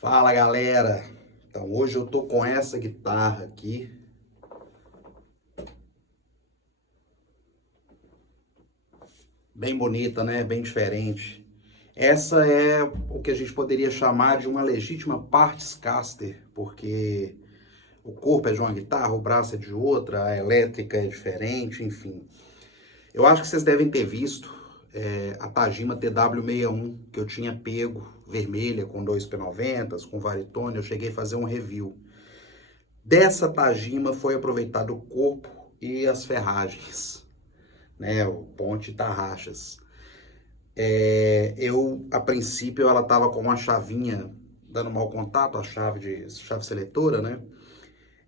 Fala galera, então hoje eu tô com essa guitarra aqui, bem bonita, né? Bem diferente. Essa é o que a gente poderia chamar de uma legítima Partscaster, porque o corpo é de uma guitarra, o braço é de outra, a elétrica é diferente, enfim. Eu acho que vocês devem ter visto a Tajima TW61, que eu tinha pego, vermelha, com dois P90, com varitone, eu cheguei a fazer um review. Dessa Tajima foi aproveitado o corpo e as ferragens, né? O ponte tarraxas. A princípio, ela estava com uma chavinha dando mau contato, a chave seletora, né?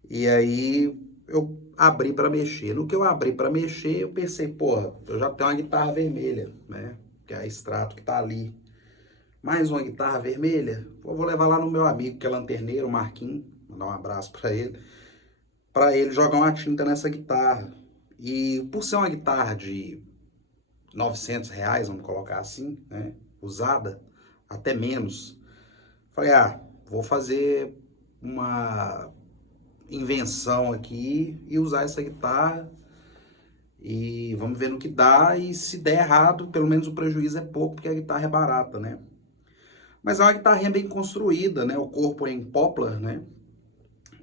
E aí eu abri para mexer. No que eu abri para mexer, eu pensei, porra, eu já tenho uma guitarra vermelha, né? Que é a Strato que tá ali. Mais uma guitarra vermelha? Eu vou levar lá no meu amigo, que é lanterneiro, o Marquinhos, mandar um abraço para ele jogar uma tinta nessa guitarra. E por ser uma guitarra de R$ 900, vamos colocar assim, né, usada, até menos, falei, vou fazer uma invenção aqui e usar essa guitarra e vamos ver no que dá, e se der errado, pelo menos o prejuízo é pouco, porque a guitarra é barata, né? Mas é uma guitarrinha bem construída, né? O corpo é em poplar, né?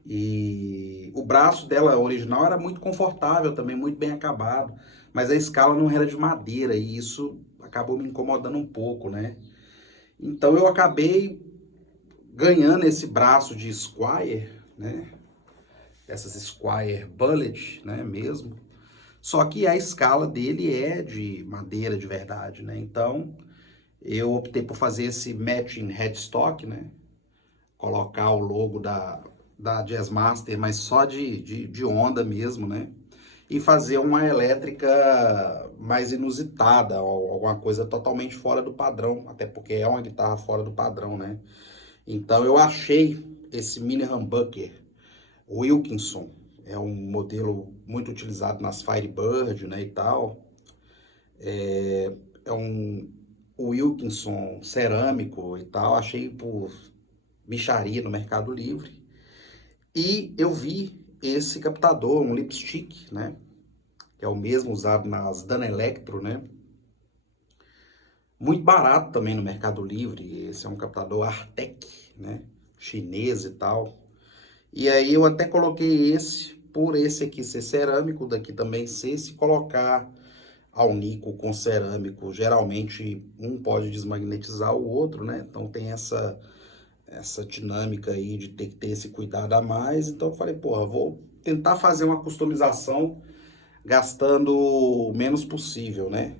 E o braço dela original era muito confortável também, muito bem acabado. Mas a escala não era de madeira e isso acabou me incomodando um pouco, né? Então eu acabei ganhando esse braço de Squire, né? Essas Squire Bullet, né? Mesmo. Só que a escala dele é de madeira de verdade, né? Então eu optei por fazer esse matching headstock, né? Colocar o logo da Jazzmaster, mas só de onda mesmo, né? E fazer uma elétrica mais inusitada, ou alguma coisa totalmente fora do padrão, até porque é uma guitarra fora do padrão, né? Então eu achei esse mini humbucker Wilkinson, é um modelo muito utilizado nas Firebird, né, e tal. É um Wilkinson cerâmico e tal, achei por mixaria no Mercado Livre. E eu vi esse captador, um lipstick, né? Que é o mesmo usado nas Danelectro, né? Muito barato também no Mercado Livre. Esse é um captador Artec, né? Chinês e tal. E aí eu até coloquei esse, por esse aqui ser cerâmico, daqui também ser, se colocar alnico com cerâmico, geralmente um pode desmagnetizar o outro, né? Então tem essa dinâmica aí de ter que ter esse cuidado a mais. Então eu falei, porra, vou tentar fazer uma customização gastando o menos possível, né?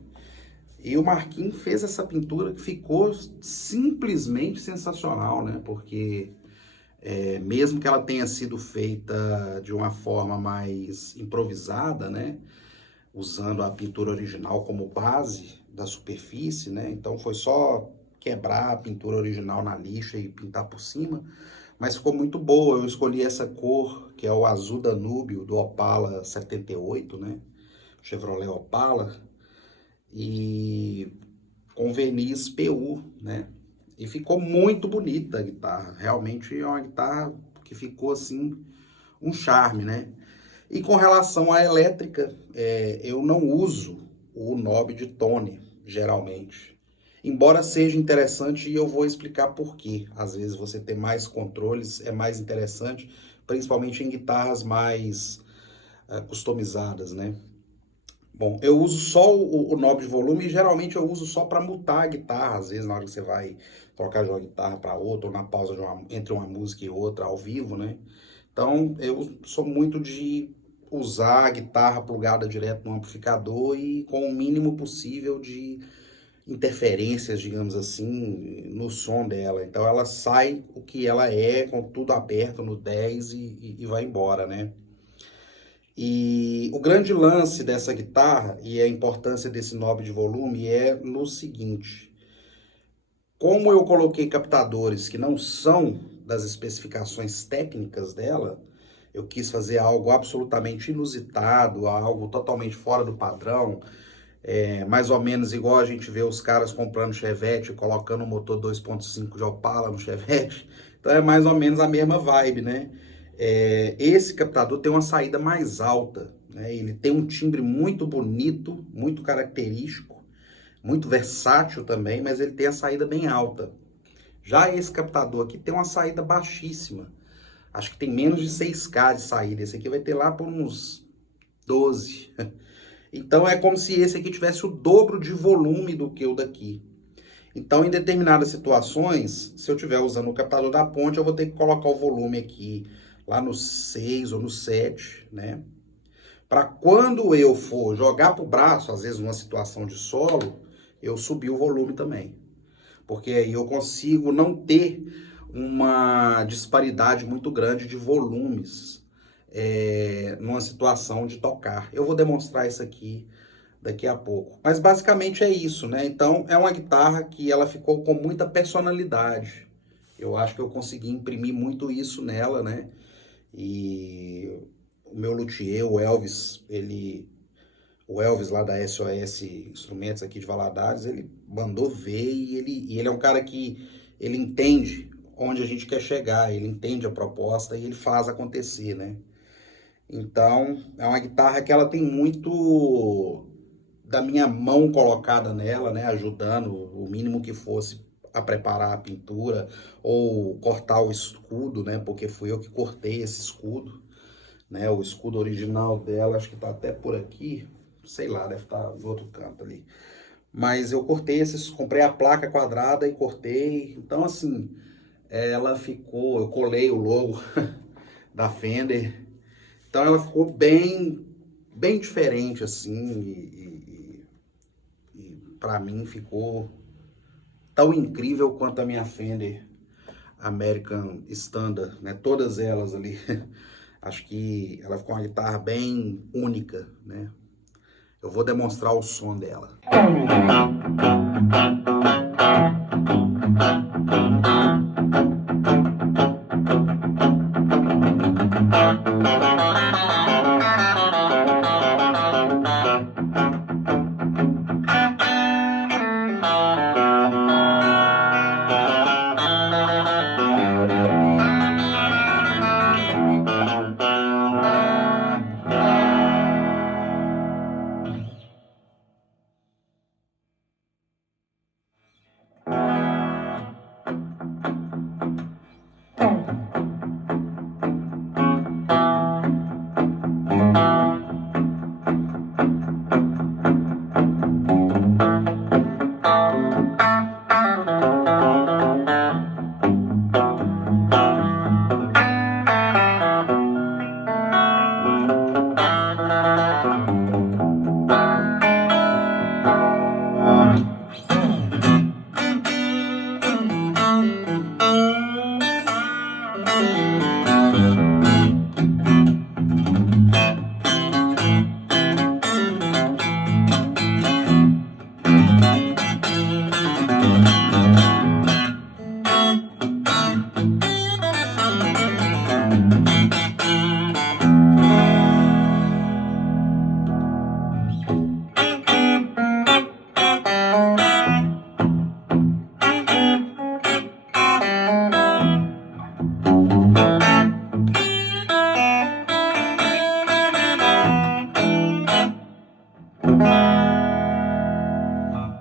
E o Marquinhos fez essa pintura que ficou simplesmente sensacional, né? Porque mesmo que ela tenha sido feita de uma forma mais improvisada, né? Usando a pintura original como base da superfície, né? Então foi só quebrar a pintura original na lixa e pintar por cima, mas ficou muito boa. Eu escolhi essa cor, que é o azul Danúbio, do Opala 78, né? Chevrolet Opala, e com verniz PU, né? E ficou muito bonita a guitarra. Realmente é uma guitarra que ficou assim, um charme, né? E com relação à elétrica, eu não uso o knob de tone, geralmente. Embora seja interessante, e eu vou explicar por quê. Às vezes você ter mais controles é mais interessante, principalmente em guitarras mais customizadas, né? Bom, eu uso só o knob de volume e geralmente eu uso só para mutar a guitarra. Às vezes na hora que você vai trocar de uma guitarra para outra, ou na pausa entre uma música e outra ao vivo, né? Então eu sou muito de usar a guitarra plugada direto no amplificador e com o mínimo possível de interferências, digamos assim, no som dela. Então ela sai o que ela é, com tudo aberto no 10 e vai embora, né? E o grande lance dessa guitarra e a importância desse knob de volume é no seguinte: como eu coloquei captadores que não são das especificações técnicas dela, eu quis fazer algo absolutamente inusitado, algo totalmente fora do padrão. mais ou menos igual a gente vê os caras comprando Chevette, colocando o motor 2.5 de Opala no Chevette. Então é mais ou menos a mesma vibe, né? Esse captador tem uma saída mais alta, né? Ele tem um timbre muito bonito, muito característico, muito versátil também, mas ele tem a saída bem alta. Já esse captador aqui tem uma saída baixíssima. Acho que tem menos de 6K de saída. Esse aqui vai ter lá por uns 12. Então é como se esse aqui tivesse o dobro de volume do que o daqui. Então, em determinadas situações, se eu estiver usando o captador da ponte, eu vou ter que colocar o volume aqui lá no 6 ou no 7, né? Para quando eu for jogar pro braço, às vezes numa situação de solo, eu subir o volume também. Porque aí eu consigo não ter uma disparidade muito grande de volumes numa situação de tocar. Eu vou demonstrar isso aqui daqui a pouco. Mas basicamente é isso, né? Então é uma guitarra que ela ficou com muita personalidade. Eu acho que eu consegui imprimir muito isso nela, né? E o meu luthier, o Elvis lá da SOS Instrumentos aqui de Valadares, ele mandou ver e ele é um cara que ele entende onde a gente quer chegar, ele entende a proposta e ele faz acontecer, né? Então, é uma guitarra que ela tem muito da minha mão colocada nela, né, ajudando o mínimo que fosse a preparar a pintura ou cortar o escudo, né, porque fui eu que cortei esse escudo, né, o escudo original dela, acho que tá até por aqui, sei lá, deve estar no outro canto ali. Mas eu cortei esses, comprei a placa quadrada e cortei, então assim, ela ficou, eu colei o logo da Fender, então ela ficou bem diferente assim para mim ficou tão incrível quanto a minha Fender American Standard, né? Todas elas ali. Acho que ela ficou uma guitarra bem única, né? Eu vou demonstrar o som dela.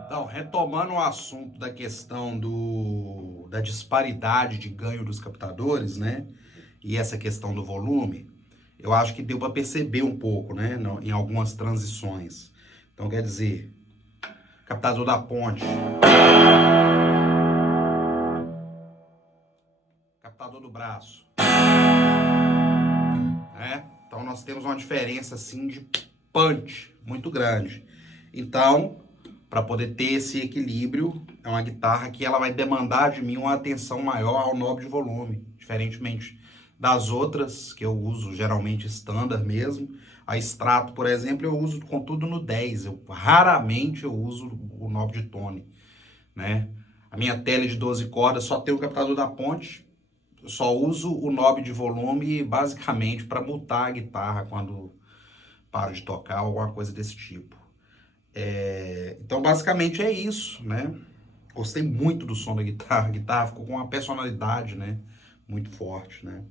Então, retomando o assunto da questão da disparidade de ganho dos captadores, né? E essa questão do volume, eu acho que deu para perceber um pouco, né? Em algumas transições. Então, quer dizer, captador da ponte, captador do braço, né? Então, nós temos uma diferença, assim, de punch muito grande. Então, para poder ter esse equilíbrio, é uma guitarra que ela vai demandar de mim uma atenção maior ao knob de volume, diferentemente das outras que eu uso geralmente standard mesmo. A Strato, por exemplo, eu uso com tudo no 10, raramente eu uso o knob de tone, né? A minha tele de 12 cordas só tem o captador da ponte, eu só uso o knob de volume basicamente para mutar a guitarra quando paro de tocar, alguma coisa desse tipo. Então, basicamente é isso, né? Gostei muito do som da guitarra. A guitarra ficou com uma personalidade, né? Muito forte, né?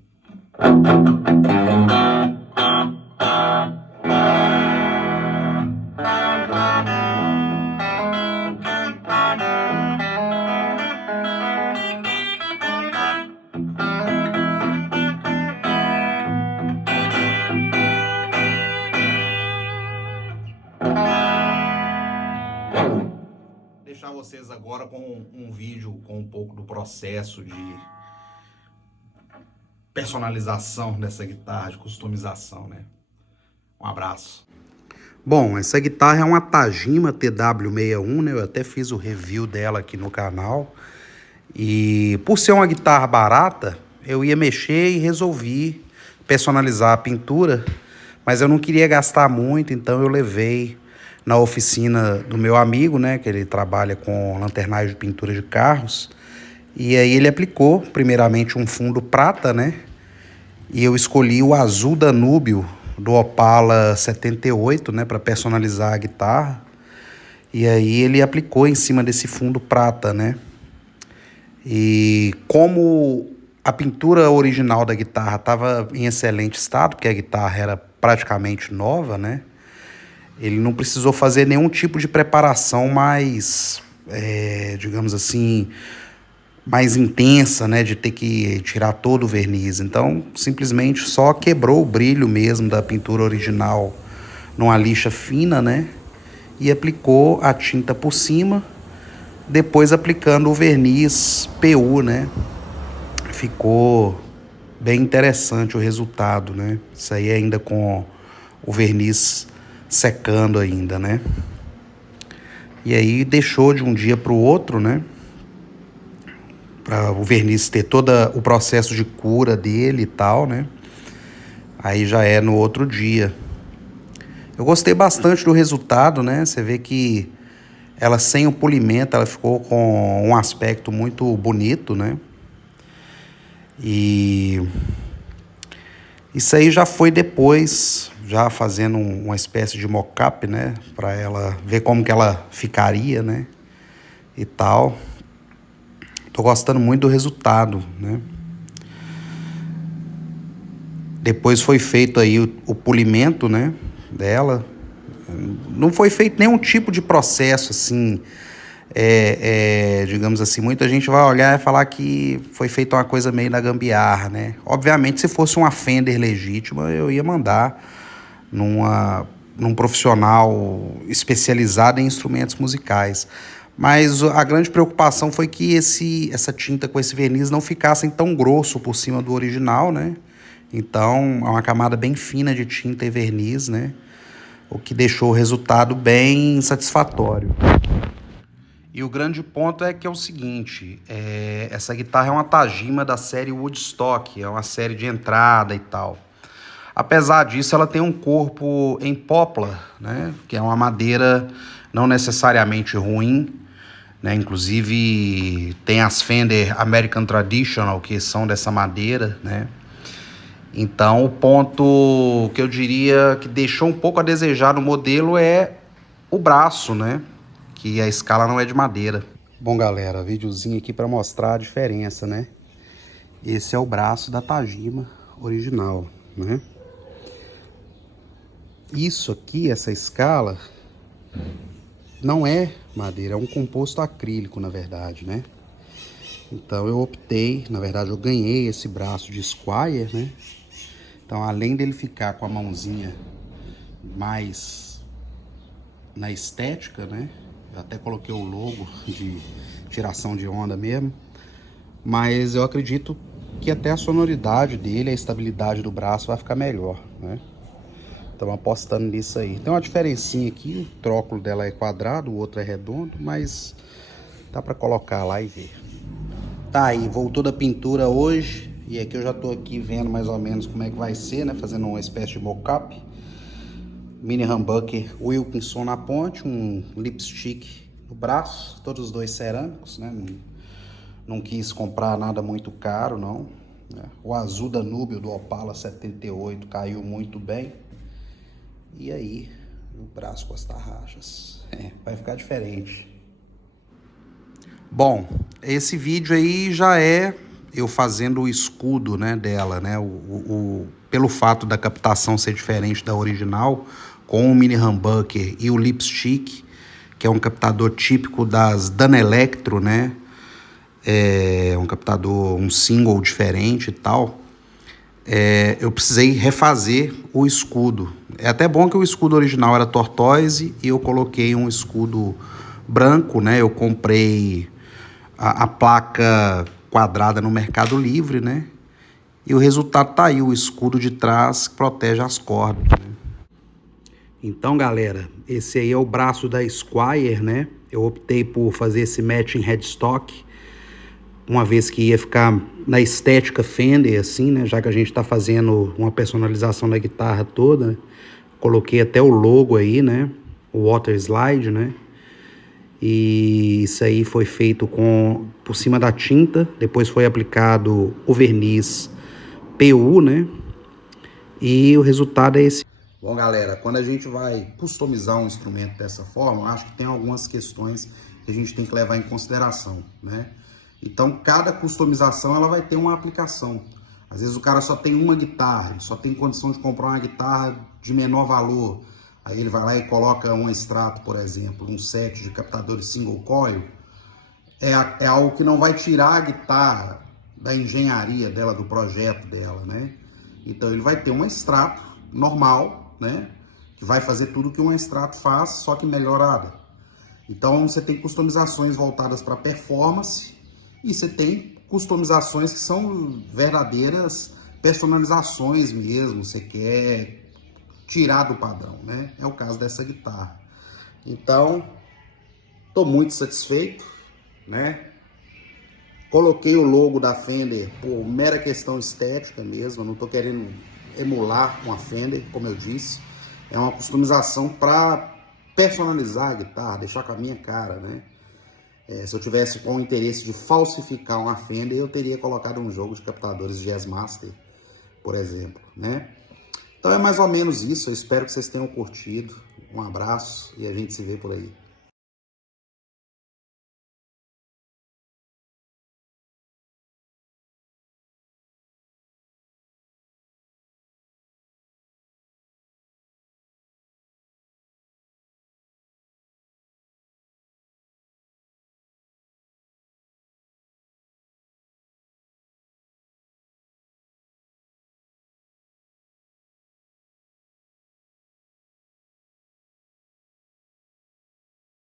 Deixar vocês agora com um vídeo com um pouco do processo de personalização dessa guitarra, de customização, né? Um abraço. Bom, essa guitarra é uma Tajima TW61, né? Eu até fiz o review dela aqui no canal. E por ser uma guitarra barata, eu ia mexer e resolvi personalizar a pintura, mas eu não queria gastar muito, então eu levei na oficina do meu amigo, né, que ele trabalha com lanternagem de pintura de carros, e aí ele aplicou primeiramente um fundo prata, né, e eu escolhi o azul Danúbio do Opala 78, né, para personalizar a guitarra, e aí ele aplicou em cima desse fundo prata, né. E como a pintura original da guitarra estava em excelente estado, porque a guitarra era praticamente nova, né? Ele não precisou fazer nenhum tipo de preparação mais, digamos assim, mais intensa, né? De ter que tirar todo o verniz. Então, simplesmente só quebrou o brilho mesmo da pintura original numa lixa fina, né? E aplicou a tinta por cima, depois aplicando o verniz PU, né? Ficou bem interessante o resultado, né? Isso aí ainda com o verniz secando ainda, né? E aí deixou de um dia para o outro, né? Para o verniz ter todo o processo de cura dele e tal, né? Aí já é no outro dia. Eu gostei bastante do resultado, né? Você vê que ela sem o polimento, ela ficou com um aspecto muito bonito, né? E isso aí já foi depois, já fazendo uma espécie de mock-up, né? Para ela ver como que ela ficaria, né? E tal. Tô gostando muito do resultado, né? Depois foi feito aí o polimento, né? Dela. Não foi feito nenhum tipo de processo, assim, digamos assim, muita gente vai olhar e falar que foi feita uma coisa meio na gambiarra, né? Obviamente, se fosse uma Fender legítima, eu ia mandar num profissional especializado em instrumentos musicais. Mas a grande preocupação foi que essa tinta com esse verniz não ficassem tão grosso por cima do original, né? Então, é uma camada bem fina de tinta e verniz, né? O que deixou o resultado bem satisfatório. E o grande ponto é que é o seguinte, essa guitarra é uma Tajima da série Woodstock, é uma série de entrada e tal. Apesar disso, ela tem um corpo em poplar, né? Que é uma madeira não necessariamente ruim, né? Inclusive tem as Fender American Traditional, que são dessa madeira, né? Então, o ponto que eu diria que deixou um pouco a desejar no modelo é o braço, né? Que a escala não é de madeira. Bom, galera, videozinho aqui para mostrar a diferença, né? Esse é o braço da Tajima original, né? Isso aqui, essa escala, não é madeira, é um composto acrílico, na verdade, né? Então eu optei, na verdade eu ganhei esse braço de Squire, né? Então, além dele ficar com a mãozinha mais na estética, né? Eu até coloquei o logo de tiração de onda mesmo. Mas eu acredito que até a sonoridade dele, a estabilidade do braço vai ficar melhor, né? Então, apostando nisso aí. Tem uma diferencinha aqui, o tróculo dela é quadrado, o outro é redondo, mas dá pra colocar lá e ver. Tá aí, voltou da pintura hoje. E aqui eu já tô aqui vendo mais ou menos como é que vai ser, né? Fazendo uma espécie de mock-up. Mini humbucker Wilkinson na ponte, um lipstick no braço, todos os dois cerâmicos, né? Não quis comprar nada muito caro, não. O azul Danúbio do Opala 78 caiu muito bem. E aí, O braço com as tarraxas. Vai ficar diferente. Bom, esse vídeo aí já é eu fazendo o escudo, né, dela, né? Pelo fato da captação ser diferente da original, com o mini humbucker e o lipstick, que é um captador típico das Danelectro, né? É um captador, um single diferente e tal. Eu precisei refazer o escudo. É até bom que o escudo original era tortoise e eu coloquei um escudo branco, né? Eu comprei a placa quadrada no Mercado Livre, né? E o resultado tá aí, o escudo de trás que protege as cordas, né? Então, galera, esse aí é o braço da Squier, né? Eu optei por fazer esse matching headstock, uma vez que ia ficar na estética Fender, assim, né? Já que a gente tá fazendo uma personalização da guitarra toda, né? Coloquei até o logo aí, né? O Water Slide, né? E isso aí foi feito por cima da tinta, depois foi aplicado o verniz PU, né? E o resultado é esse. Bom, galera, quando a gente vai customizar um instrumento dessa forma, eu acho que tem algumas questões que a gente tem que levar em consideração, né? Então, cada customização ela vai ter uma aplicação. Às vezes o cara só tem uma guitarra, ele só tem condição de comprar uma guitarra de menor valor. Aí ele vai lá e coloca um extrato, por exemplo, um set de captadores single coil. É algo que não vai tirar a guitarra da engenharia dela, do projeto dela, né? Então ele vai ter um extrato normal, né? Que vai fazer tudo que um extrato faz, só que melhorada. Então você tem customizações voltadas para performance e você tem customizações que são verdadeiras personalizações mesmo. Você quer tirar do padrão, né? É o caso dessa guitarra. Então, tô muito satisfeito, né? Coloquei o logo da Fender por mera questão estética mesmo, eu não tô querendo emular uma Fender, como eu disse. É uma customização para personalizar a guitarra, deixar com a minha cara, né? Se eu tivesse com o interesse de falsificar uma Fender, eu teria colocado um jogo de captadores Jazzmaster, por exemplo, né? Então é mais ou menos isso, eu espero que vocês tenham curtido. Um abraço e a gente se vê por aí.